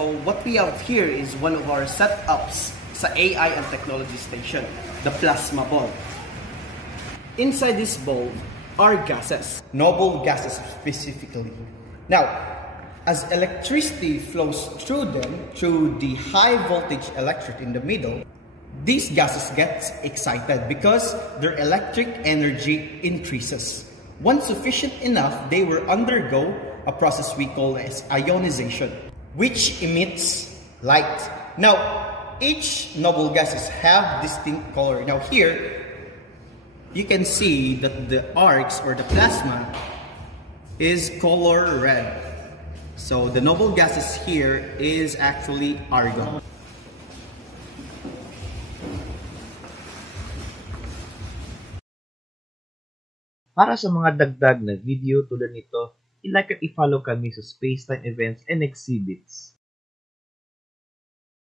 So what we have here is one of our setups sa AI and Technology Station, the plasma ball. Inside this ball are gases, noble gases specifically. Now, as electricity flows through them, through the high voltage electrode in the middle, these gases get excited because their electric energy increases. Once sufficient enough, they will undergo a process we call as ionization, which emits light. Now, each noble gases have distinct color. Now here, you can see that the arcs or the plasma is color red. So the noble gases here is actually argon. Para sa mga dagdag na video tulad nito, i-like at i-follow kami sa Spacetime Events and Exhibits.